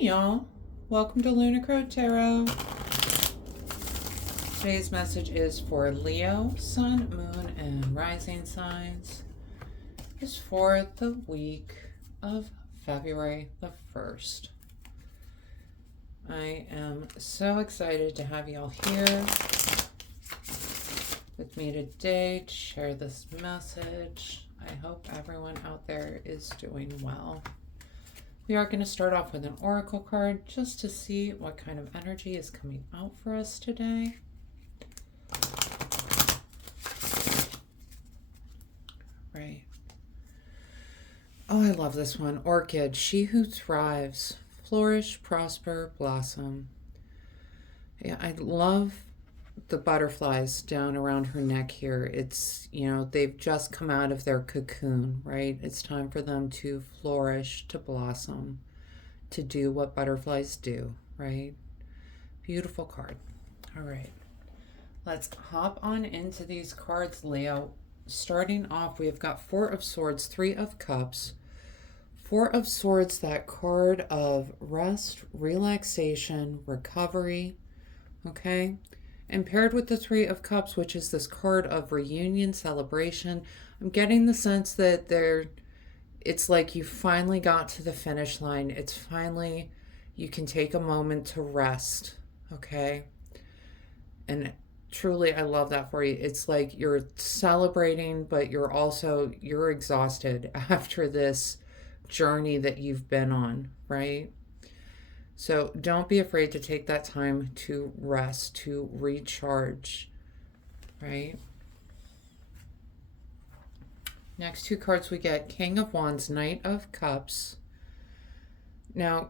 y'all, welcome to Lunar Tarot. Today's message is for Leo, Sun, Moon, and Rising signs. It's for the week of February the 1st. I am so excited to have y'all here with me today to share this message. I hope everyone out there is doing well. We are going to start off with an oracle card just to see what kind of energy is coming out for us today. Right. Oh, I love this one. Orchid, she who thrives, flourish, prosper, blossom. Yeah, I love the butterflies down around her neck here. It's, they've just come out of their cocoon, right? It's time for them to flourish, to blossom, to do what butterflies do, right? Beautiful card. All right. Let's hop on into these cards, Leo. Starting off, we have got Four of Swords, Three of Cups. Four of Swords, that card of rest, relaxation, recovery, okay? And paired with the Three of Cups, which is this card of reunion, celebration, I'm getting the sense that it's like you finally got to the finish line. It's finally, you can take a moment to rest, okay? And truly, I love that for you. It's like you're celebrating, but you're exhausted after this journey that you've been on, right? So don't be afraid to take that time to rest, to recharge, right? Next two cards we get King of Wands, Knight of Cups. Now,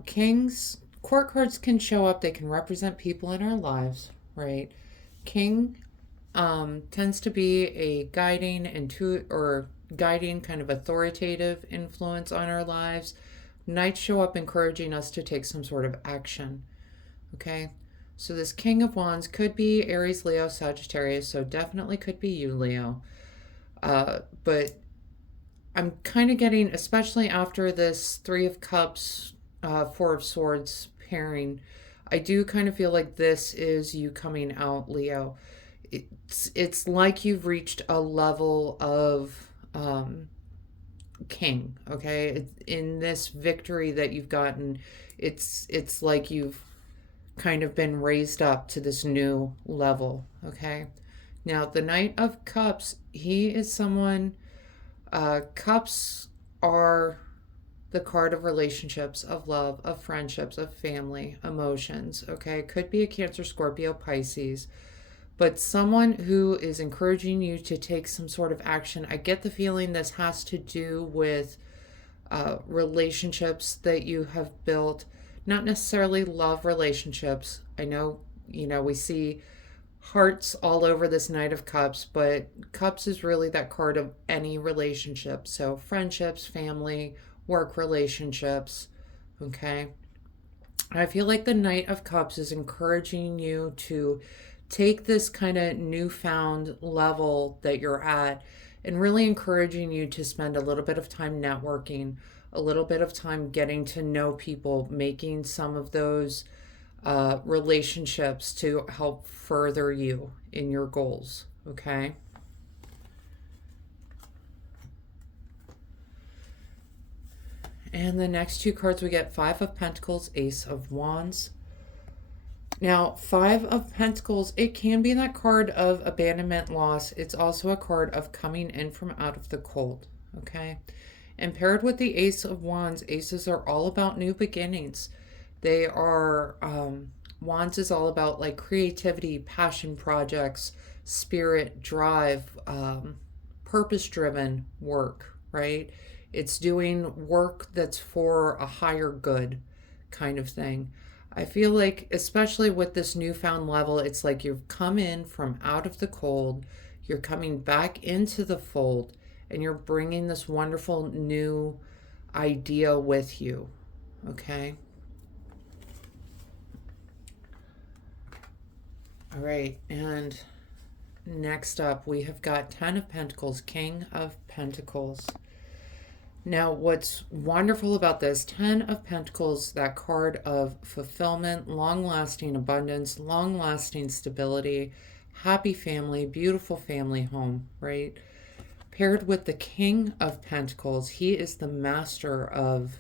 court cards can show up. They can represent people in our lives, right? King tends to be a guiding kind of authoritative influence on our lives. Knights show up encouraging us to take some sort of action, okay? So this King of Wands could be Aries, Leo, Sagittarius, so definitely could be you, Leo. But I'm kind of getting, especially after this Three of Cups, Four of Swords pairing, I do kind of feel like this is you coming out, Leo. It's like you've reached a level of king, okay? In this victory that you've gotten, it's like you've kind of been raised up to this new level, okay? Now, the Knight of Cups, he is someone, cups are the card of relationships, of love, of friendships, of family, emotions, okay? Could be a Cancer, Scorpio, Pisces, but someone who is encouraging you to take some sort of action. I get the feeling this has to do with relationships that you have built, not necessarily love relationships. I know, we see hearts all over this Knight of Cups, but Cups is really that card of any relationship. So friendships, family, work relationships, okay? I feel like the Knight of Cups is encouraging you to take this kind of newfound level that you're at and really encouraging you to spend a little bit of time networking, a little bit of time getting to know people, making some of those relationships to help further you in your goals, okay? And the next two cards we get Five of Pentacles, Ace of Wands. Now, Five of Pentacles, it can be that card of abandonment, loss. It's also a card of coming in from out of the cold, okay? And paired with the Ace of Wands, aces are all about new beginnings. They are, Wands is all about like creativity, passion projects, spirit, drive, purpose-driven work, right? It's doing work that's for a higher good kind of thing. I feel like, especially with this newfound level, it's like you've come in from out of the cold, you're coming back into the fold, and you're bringing this wonderful new idea with you, okay? All right, and next up, we have got Ten of Pentacles, King of Pentacles. Now, what's wonderful about this 10 of Pentacles, that card of fulfillment, long lasting abundance, long lasting stability, happy family, beautiful family home, right? Paired with the King of Pentacles, he is the master of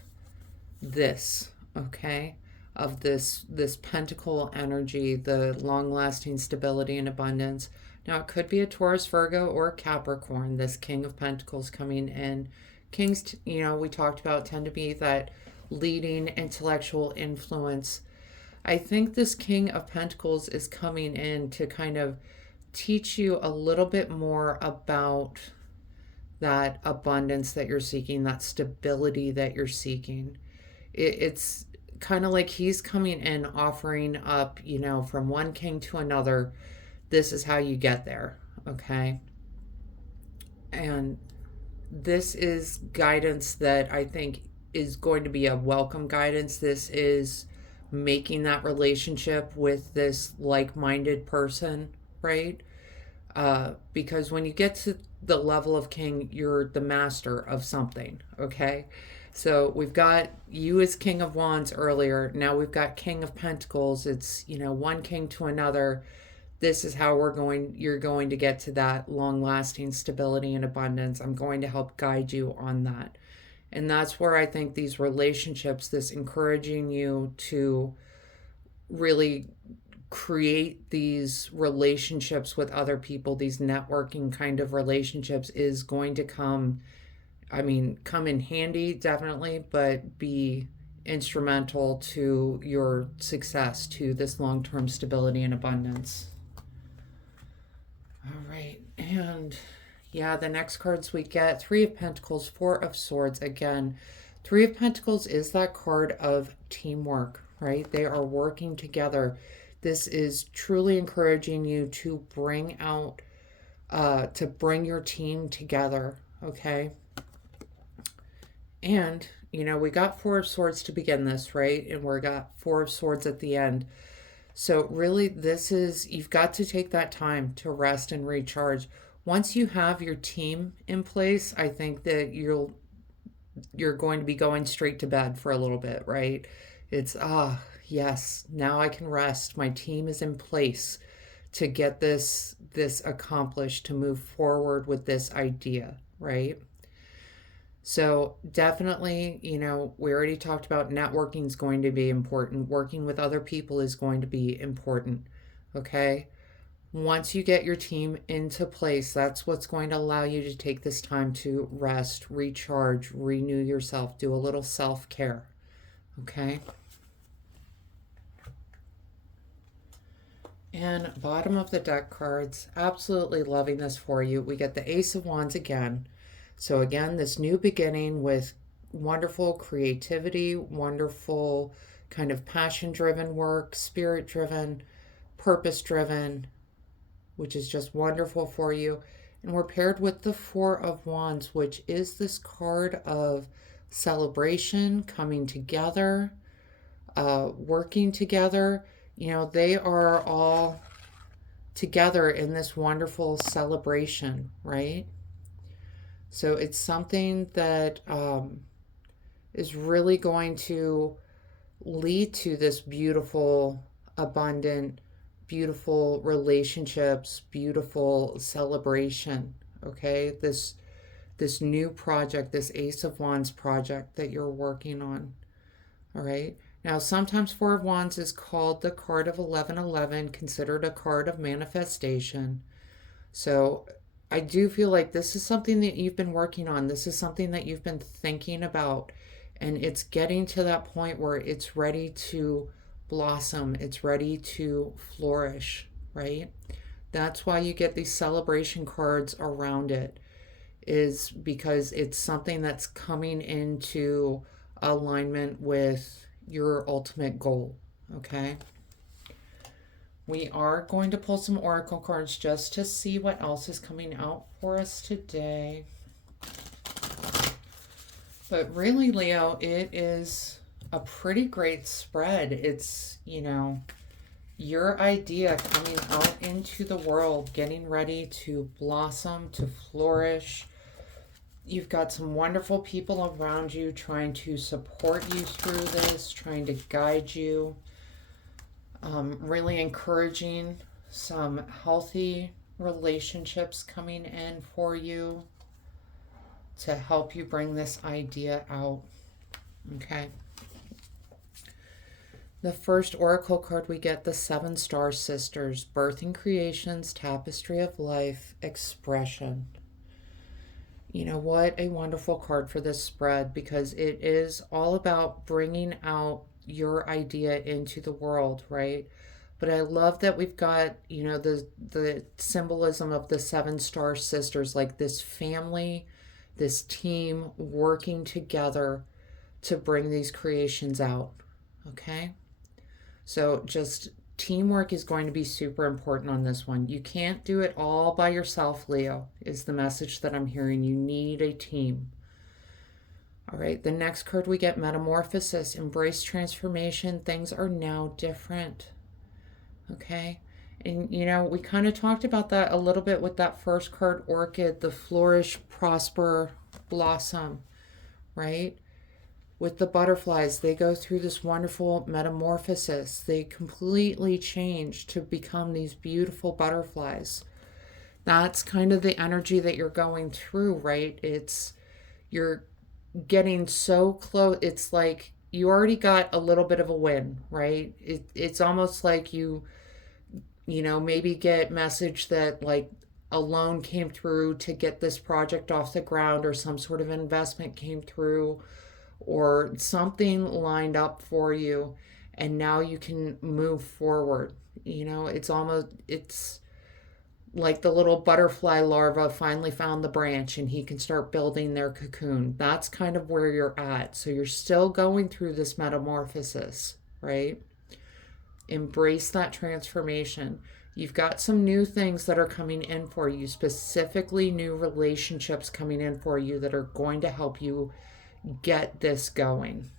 this, okay? Of this pentacle energy, the long-lasting stability and abundance. Now it could be a Taurus, Virgo, or Capricorn, this King of Pentacles coming in. Kings, we talked about, tend to be that leading intellectual influence. I think this King of Pentacles is coming in to kind of teach you a little bit more about that abundance that you're seeking, that stability that you're seeking. It's kind of like he's coming in offering up, from one king to another, this is how you get there, okay? And this is guidance that I think is going to be a welcome guidance. This is making that relationship with this like-minded person, right? Because when you get to the level of king, you're the master of something, okay? So we've got you as King of Wands earlier. Now we've got King of Pentacles. It's, one king to another. This is how you're going to get to that long lasting stability and abundance. I'm going to help guide you on that. And that's where I think these relationships, this encouraging you to really create these relationships with other people, these networking kind of relationships, is going to come in handy, definitely, but be instrumental to your success, to this long-term stability and abundance. All right. And yeah, the next cards we get, Three of Pentacles, Four of Swords. Again, Three of Pentacles is that card of teamwork, right? They are working together. This is truly encouraging you to bring your team together, okay? And, we got Four of Swords to begin this, right? And we got Four of Swords at the end. So really, you've got to take that time to rest and recharge. Once you have your team in place, I think that you're going to be going straight to bed for a little bit, right? It's, yes, now I can rest. My team is in place to get this accomplished, to move forward with this idea, right? So definitely, we already talked about networking is going to be important. Working with other people is going to be important. Okay. Once you get your team into place, that's what's going to allow you to take this time to rest, recharge, renew yourself, do a little self-care. Okay. And bottom of the deck cards, absolutely loving this for you. We get the Ace of Wands again. So again, this new beginning with wonderful creativity, wonderful kind of passion-driven work, spirit-driven, purpose-driven, which is just wonderful for you. And we're paired with the Four of Wands, which is this card of celebration, coming together, working together. They are all together in this wonderful celebration, right? So it's something that is really going to lead to this beautiful, abundant, beautiful relationships, beautiful celebration. Okay, this new project, this Ace of Wands project that you're working on. All right. Now, sometimes Four of Wands is called the card of 1111, considered a card of manifestation. So I do feel like this is something that you've been working on. This is something that you've been thinking about. And it's getting to that point where it's ready to blossom. It's ready to flourish, right? That's why you get these celebration cards around it, is because it's something that's coming into alignment with your ultimate goal, okay? We are going to pull some oracle cards just to see what else is coming out for us today. But really, Leo, it is a pretty great spread. It's, your idea coming out into the world, getting ready to blossom, to flourish, You've got some wonderful people around you trying to support you through this, trying to guide you, really encouraging some healthy relationships coming in for you to help you bring this idea out. Okay. The first oracle card we get, the Seven Star Sisters, Birthing Creations, Tapestry of Life, Expression. You know what? A wonderful card for this spread, because it is all about bringing out your idea into the world, right? But I love that we've got, the symbolism of the Seven Star Sisters, like this family, this team working together to bring these creations out. Okay? So just teamwork is going to be super important on this one. You can't do it all by yourself, Leo, is the message that I'm hearing. You need a team. All right, the next card we get, Metamorphosis, Embrace Transformation. Things are now different. Okay? And, we kind of talked about that a little bit with that first card, Orchid, the Flourish, Prosper, Blossom, right? With the butterflies, they go through this wonderful metamorphosis. They completely change to become these beautiful butterflies. That's kind of the energy that you're going through, right? You're getting so close. It's like you already got a little bit of a win, right? It's almost like maybe get message that like a loan came through to get this project off the ground, or some sort of investment came through, or something lined up for you, and now you can move forward. It's like the little butterfly larva finally found the branch and he can start building their cocoon. That's kind of where you're at. So you're still going through this metamorphosis, right? Embrace that transformation. You've got some new things that are coming in for you, specifically new relationships coming in for you that are going to help you get this going.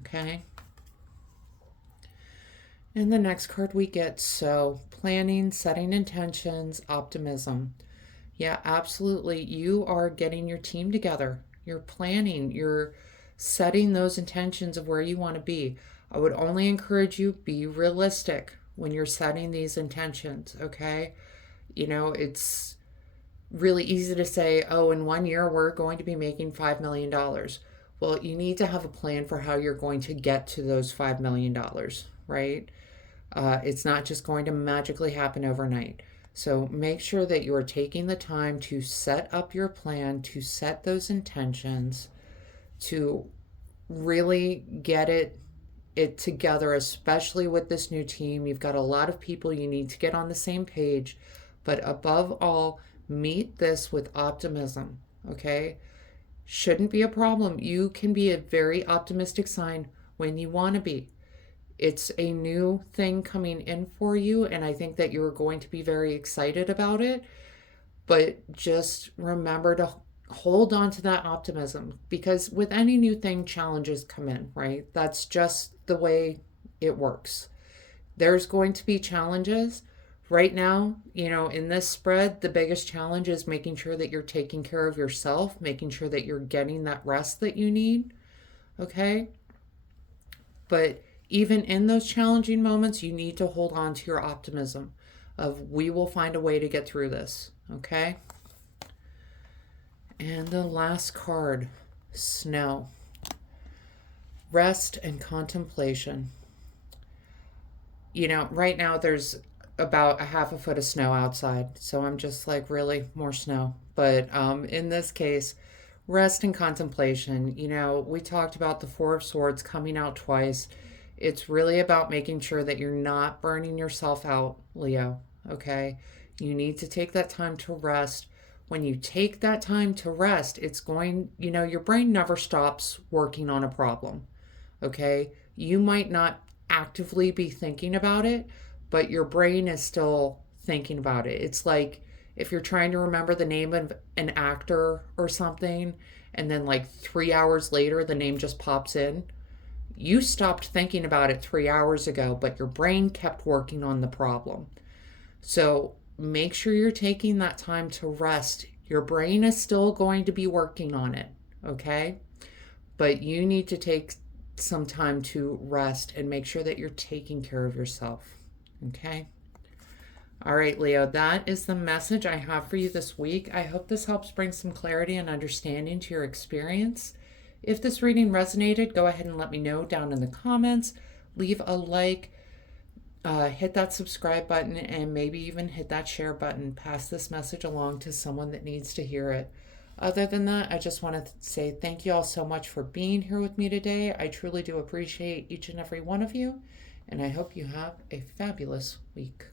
Okay? And the next card we get, so planning, setting intentions, optimism. Yeah, absolutely. You are getting your team together. You're planning. You're setting those intentions of where you want to be. I would only encourage you, be realistic when you're setting these intentions, okay? It's really easy to say, oh, in 1 year, we're going to be making $5 million. Well, you need to have a plan for how you're going to get to those $5 million, right? It's not just going to magically happen overnight. So make sure that you are taking the time to set up your plan, to set those intentions, to really get it together, especially with this new team. You've got a lot of people you need to get on the same page, but above all, meet this with optimism, okay? Shouldn't be a problem. You can be a very optimistic sign when you want to be. It's a new thing coming in for you, and I think that you're going to be very excited about it. But just remember to hold on to that optimism, because with any new thing, challenges come in, right? That's just the way it works. There's going to be challenges. Right now, in this spread, the biggest challenge is making sure that you're taking care of yourself, making sure that you're getting that rest that you need, okay? But even in those challenging moments, you need to hold on to your optimism of, we will find a way to get through this, okay? And the last card, Snow. Rest and contemplation. Right now there's about a half a foot of snow outside, so I'm just like, really, more snow? But in this case, rest and contemplation. We talked about the Four of Swords coming out twice. It's really about making sure that you're not burning yourself out, Leo, okay? You need to take that time to rest. When you take that time to rest, your brain never stops working on a problem, okay? You might not actively be thinking about it, but your brain is still thinking about it. It's like if you're trying to remember the name of an actor or something, and then like 3 hours later, the name just pops in. You stopped thinking about it 3 hours ago, but your brain kept working on the problem. So make sure you're taking that time to rest Your brain is still going to be working on it, okay? But you need to take some time to rest and make sure that you're taking care of yourself, okay? All right, Leo, that is the message I have for you this week. I hope this helps bring some clarity and understanding to your experience. If this reading resonated, go ahead and let me know down in the comments. Leave a like, hit that subscribe button, and maybe even hit that share button. Pass this message along to someone that needs to hear it. Other than that, I just want to say thank you all so much for being here with me today. I truly do appreciate each and every one of you, and I hope you have a fabulous week.